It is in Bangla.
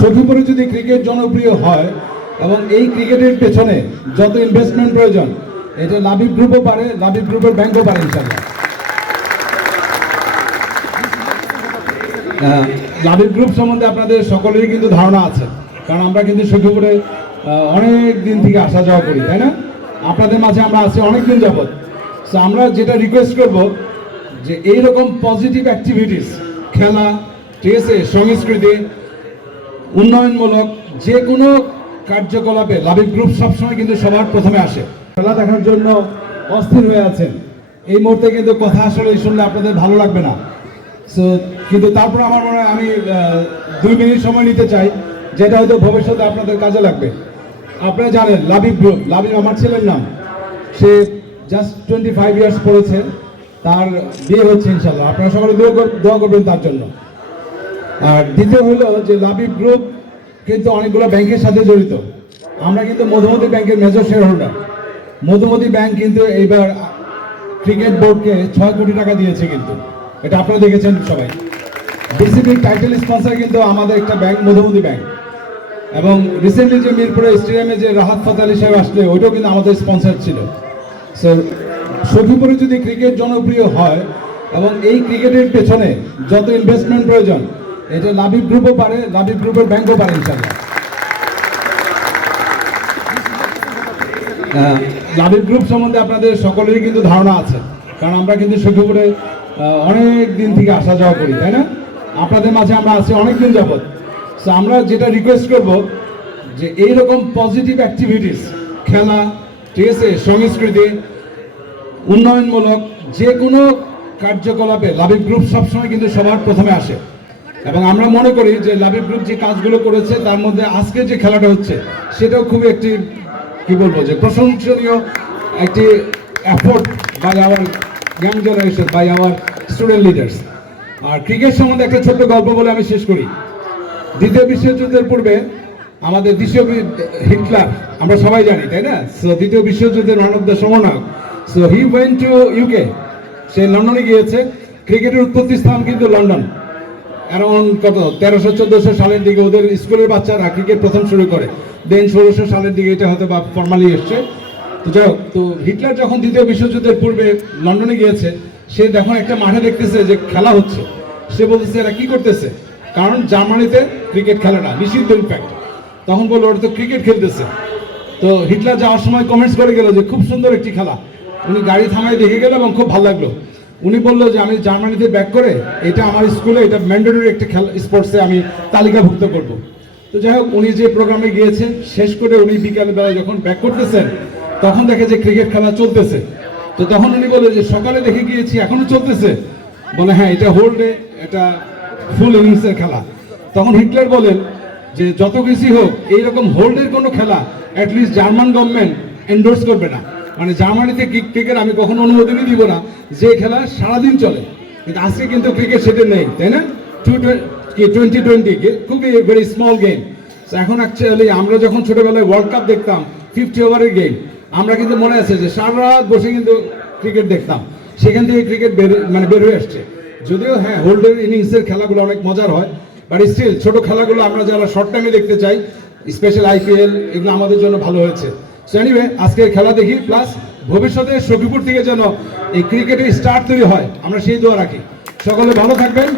সখীপুরে যদি ক্রিকেট জনপ্রিয় হয় এবং এই ক্রিকেটের পেছনে যত ইনভেস্টমেন্ট প্রয়োজন, এটা লাবিব গ্রুপও পারে লাবিব গ্রুপের ব্যাংকও পারে ইনশাল্লাহ লাবিব গ্রুপ সম্বন্ধে আপনাদের সকলেরই কিন্তু ধারণা আছে, কারণ আমরা কিন্তু সখীপুরে অনেক দিন থেকে আসা যাওয়া করি, তাই না? আপনাদের মাঝে আমরা আছি অনেক দিন যাবৎ। তো আমরা যেটা রিকোয়েস্ট করব যে এইরকম পজিটিভ অ্যাক্টিভিটিস খেলা, ঠিক আছে, সংস্কৃতি উন্নয়নমূলক যে কোনো কার্যকলাপে লাভিক গ্রুপ সবসময় কিন্তু সবার প্রথমে আসে। খেলা দেখার জন্য অস্থির হয়ে আছেন। এই মুহূর্তে কিন্তু কথা আসলে শুনলে আপনাদের ভালো লাগবে না। সো কিন্তু তারপর আমার মনে হয় আমি দুই মিনিট সময় নিতে চাই, যেটা হয়তো ভবিষ্যতে আপনাদের কাজে লাগবে। আপনারা জানেন লাবিব গ্রুপ লাবিব আমার ছেলের নাম। সে জাস্ট টোয়েন্টি ফাইভ ইয়ার্স পড়েছে। তার বিয়ে হচ্ছে ইনশাল্লাহ। আপনারা সকলে দোয়া কর- দোয়া করবেন তার জন্য। আর দ্বিতীয় হলো যে লাবিব গ্রুপ কিন্তু অনেকগুলো ব্যাংকের সাথে জড়িত। আমরা কিন্তু মধুমতি ব্যাংকের major shareholder Madhumati bank কিন্তু এইবার ক্রিকেট বোর্ডকে ছয় কোটি টাকা দিয়েছে কিন্তু। এটা আপনারা দেখেছেন সবাই। বিসিবি টাইটেল স্পন্সর কিন্তু আমাদের একটা ব্যাংক মধুমতি ব্যাংক এবং রিসেন্টলি যে মিরপুরে স্টেডিয়ামে যে রাহাত ফাত আলী সাহেব আসলে, ওইটাও কিন্তু আমাদের স্পন্সর ছিল। সো সখীপুরে যদি ক্রিকেট জনপ্রিয় হয়, এবং এই ক্রিকেটের পেছনে যত ইনভেস্টমেন্ট প্রয়োজন এটা লাবিব গ্রুপও পারে লাবিব গ্রুপের ব্যাংকও পারে ইনশাল্লাহ লাবিব গ্রুপ সম্বন্ধে আপনাদের সকলেরই কিন্তু ধারণা আছে, কারণ আমরা কিন্তু সখীপুরে অনেক দিন থেকে আসা যাওয়া করি, তাই না? আপনাদের মাঝে আমরা আছি অনেক দিন যাবৎ। সো আমরা যেটা রিকোয়েস্ট করব যে এই রকম পজিটিভ অ্যাক্টিভিটিস খেলা আছে সংস্কৃতি, উন্নয়নমূলক, যে কোনো কার্যকলাপে লাবিব গ্রুপ সবসময় কিন্তু সবার প্রথমে আসে। এবং আমরা মনে করি যে লাবিব গ্রুপ যে কাজগুলো করেছে, তার মধ্যে আজকে যে খেলাটা হচ্ছে, সেটাও খুবই একটি, কি বলব, যে প্রশংসনীয় একটি effort by our young generation by our student leaders R cricket সম্বন্ধে একটা ছোট্ট গল্প বলে আমি শেষ করি। দ্বিতীয় বিশ্বযুদ্ধের পূর্বে আমাদের দ্বিতীয় হিটলার, আমরা সবাই জানি, তাই না? সো দ্বিতীয় বিশ্বযুদ্ধের one of the so he went to UK সে লন্ডনে গিয়েছে। ক্রিকেটের উৎপত্তি স্থান কিন্তু লন্ডন। অ্যারাউন্ড কত? তেরোশো চোদ্দশো সালের দিকে ওদের স্কুলের বাচ্চারা ক্রিকেট প্রথম শুরু করে। দেন ষোলোশো সালের দিকে এটা হয়তো বা ফর্মালি এসছে। তো যাই হোক, তো হিটলার যখন দ্বিতীয় বিশ্বযুদ্ধের পূর্বে লন্ডনে গিয়েছে, সে যখন একটা মাঠে দেখতেছে যে খেলা হচ্ছে। সে বলতেছে, এরা কি করতেছে? কারণ জার্মানিতে ক্রিকেট খেলে না, নিষিদ্ধ ইম্প্যাক্ট তখন বলল, ওরা তো ক্রিকেট খেলতেছে। তো হিটলার যাওয়ার সময় কমেন্টস করে গেল যে, খুব সুন্দর একটি খেলা। উনি গাড়ি থামায় দেখে গেল এবং খুব ভালো লাগল। উনি বলল যে আমি জার্মানিতে ব্যাক করে এটা আমার স্কুলে এটা ম্যান্ডেটরি একটা খেলা স্পোর্টসে আমি তালিকাভুক্ত করব। তো যাই হোক, উনি যে প্রোগ্রামে গিয়েছেন, শেষ করে উনি বিকালবেলায় যখন ব্যাক করতেছেন, তখন দেখে যে ক্রিকেট খেলা চলতেছে। তো তখন উনি বলে যে সকালে দেখে গিয়েছি, এখনও চলতেছে। বলে হ্যাঁ এটা হোল্ডে এটা ফুল ইনিংসের খেলা। তখন হিটলার বলেন যে, যত কিছুই হোক, এইরকম হোল্ডের কোনো খেলা অ্যাটলিস্ট জার্মান গভর্নমেন্ট এন্ডোর্স করবে না। মানে জার্মানিতে ক্রিকেট আমি কখনো অনুমোদনই দিব না। যে খেলা সারাদিন চলে। কিন্তু আজকে কিন্তু ক্রিকেট সেটা নেই, তাই না? টু টোয়েন্টি টোয়েন্টি খুবই ভেরি স্মল গেম এখন অ্যাকচুয়ালি আমরা যখন ছোটবেলায় ওয়ার্ল্ড কাপ দেখতাম ফিফটি ওভারের গেম আমরা কিন্তু মনে আছে যে সারা রাত বসে কিন্তু ক্রিকেট দেখতাম। সেখান থেকে ক্রিকেট বের মানে বের হয়ে আসছে। যদিও হ্যাঁ হোল্ডের ইনিংসের খেলাগুলো অনেক মজার হয় বাট স্টিল ছোট খেলাগুলো আমরা যারা শর্ট টাইমে দেখতে চাই স্পেশাল আইপিএল এগুলো আমাদের জন্য ভালো হয়েছে। এনিওয়ে আজকে খেলা দেখি প্লাস ভবিষ্যতে সখীপুর থেকে যেন এই ক্রিকেটের স্টার তৈরি হয়, আমরা সেই দোয়া রাখি। সকলে ভালো থাকবেন।